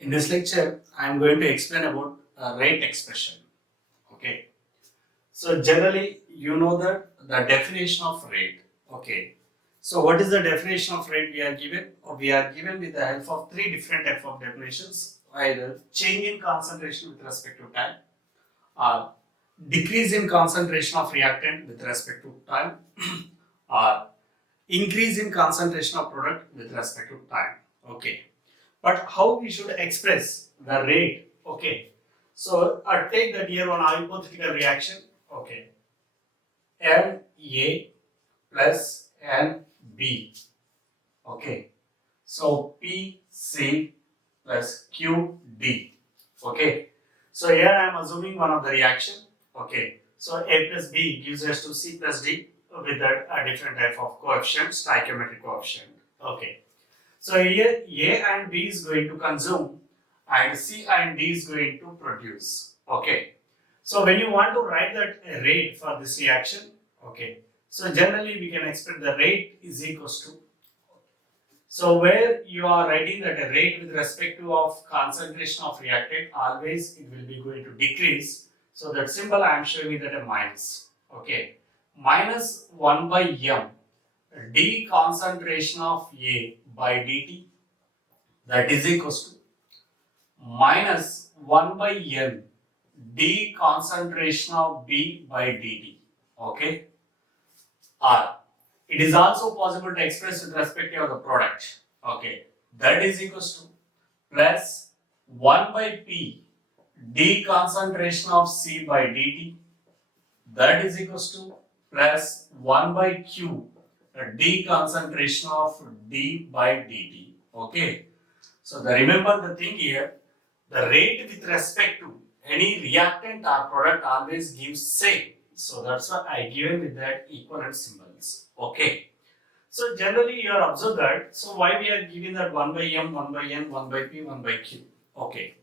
In this lecture, I am going to explain about rate expression. Okay. So generally, you know that the definition of rate. Okay. So what is the definition of rate we are given? We are given with the help of three different type of definitions. Either change in concentration with respect to time, or decrease in concentration of reactant with respect to time, or increase in concentration of product with respect to time. Okay. But how we should express the rate? Okay. So I take that here one hypothetical reaction. Okay. Na plus Nb. Okay. So Pc plus Qd. Okay. So here I am assuming one of the reaction. Okay. So A plus B gives us to C plus D with a different type of coefficient, stoichiometric coefficient. Okay. So here A and B is going to consume and C and D is going to produce. Okay. So when you want to write that rate for this reaction, okay. So generally we can expect the rate is equals to. So where you are writing that a rate with respect to of concentration of reactant, always it will be going to decrease. So that symbol I am showing you that a minus. Okay. Minus 1 by m d concentration of A by dt, that is equals to minus 1 by n d concentration of B by dt. Okay. Or it is also possible to express with respect to the product. Okay. That is equals to plus 1 by P d concentration of C by dt, that is equals to plus 1 by Q d concentration of D by dt. Okay. So remember the thing here, the rate with respect to any reactant or product always gives same. So that's why I given with that equivalent symbols. Okay. So generally you are observed that, so why we are giving that 1 by m, 1 by n, 1 by p, 1 by q. Okay.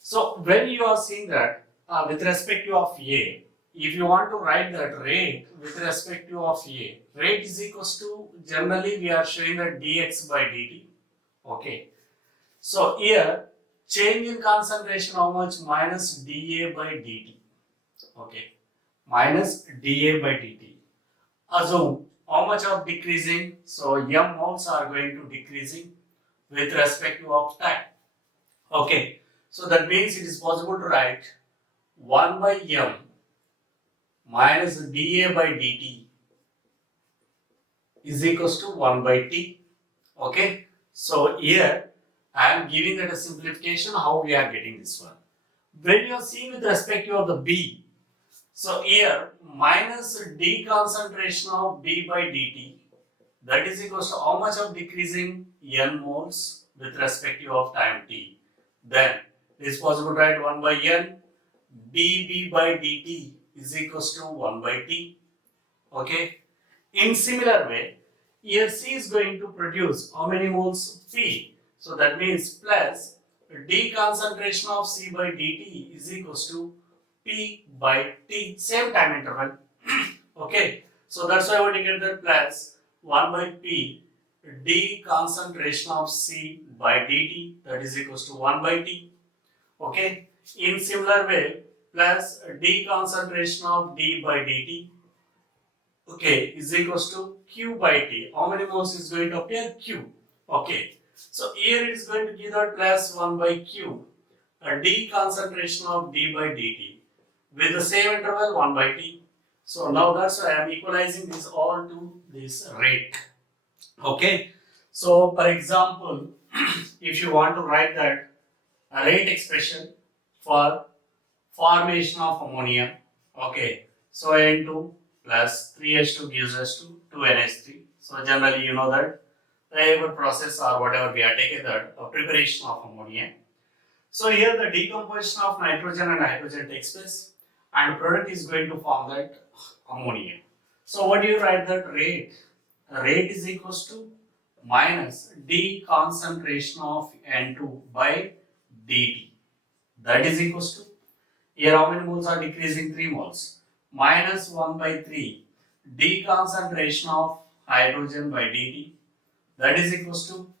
So when you are seeing that with respect to of A, if you want to write that rate with respect to of A, rate is equals to, generally we are showing that dx by dt. Okay. So here change in concentration how much? Minus dA by dt. Okay. Minus dA by dt. Assume how much of decreasing? So m moles are going to decreasing with respect to of time. Okay. So that means it is possible to write 1 by m minus dA by dt is equals to 1 by t. Okay. So here I am giving that a simplification how we are getting this one. When you are seeing with respect to the B, so here minus d concentration of B by dt, that is equals to how much of decreasing n moles with respect to of time t. Then it is possible to write 1 by n dB by dt is equals to 1 by t. Okay. In similar way, here C is going to produce how many moles? P. So that means plus d concentration of C by dt is equals to P by T, same time interval. Okay. So that's why I want to get that plus 1 by P d concentration of C by dt, that is equals to 1 by T. Okay. In similar way, plus d concentration of D by dt, okay, is equals to Q by T. How many moles is going to appear? Q. Okay. So here it is going to give that plus 1 by Q, a d concentration of D by dt with the same interval 1 by T. So now that's why I am equalizing this all to this rate. Okay. So for example, if you want to write that a rate expression for formation of ammonia, okay, so N2 plus 3H2 gives us to 2NH3. So generally you know that the process or whatever we are taking that preparation of ammonia. So here the decomposition of nitrogen and hydrogen takes place and product is going to form that ammonia. So what do you write that rate? Rate is equals to minus d concentration of N2 by dt, that is equals to, here how many moles are decreasing? 3 moles. Minus 1 by 3 d concentration of hydrogen by dt, that is equals to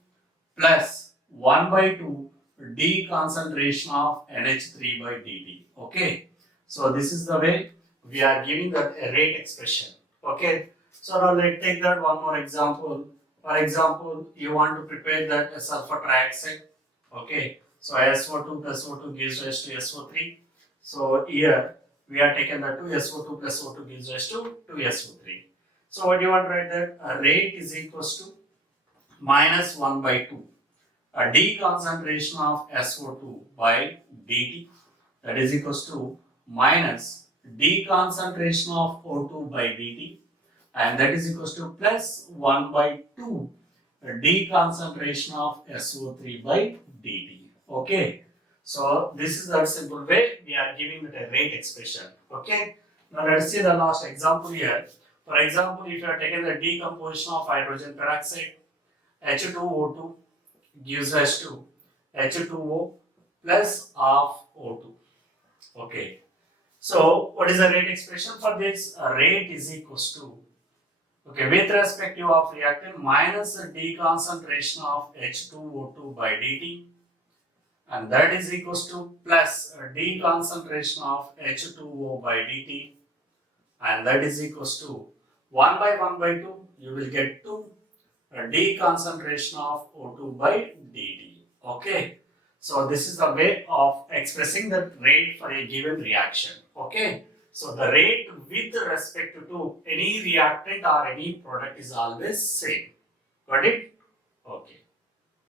plus 1 by 2 d concentration of NH3 by dt. Okay, so this is the way we are giving that rate expression. Okay, so now let's take that one more example. For example, you want to prepare that sulfur trioxide. Okay, so SO2 plus O2 gives rise to SO3. So here we are taking the 2SO2 plus O2 gives rise to 2SO3. So what do you want to write that? A rate is equals to minus 1 by 2. A d concentration of SO2 by dt, that is equals to minus d concentration of O2 by dt, and that is equals to plus 1 by 2 d concentration of SO3 by dt. Okay, so this is the simple way we are giving it a rate expression. Okay, now let's see the last example here. For example, if you are taking the decomposition of hydrogen peroxide, H2O2 gives rise to H2O plus of O2. Okay, so what is the rate expression for this? A rate is equals to, okay, with respect of reactant minus the d concentration of H2O2 by dt, and that is equals to plus a d concentration of H2O by dt, and that is equals to 1 by 1 by 2, you will get 2 d concentration of O2 by dt. Okay, so this is the way of expressing the rate for a given reaction. Okay, so the rate with respect to any reactant or any product is always same. Got it? Okay.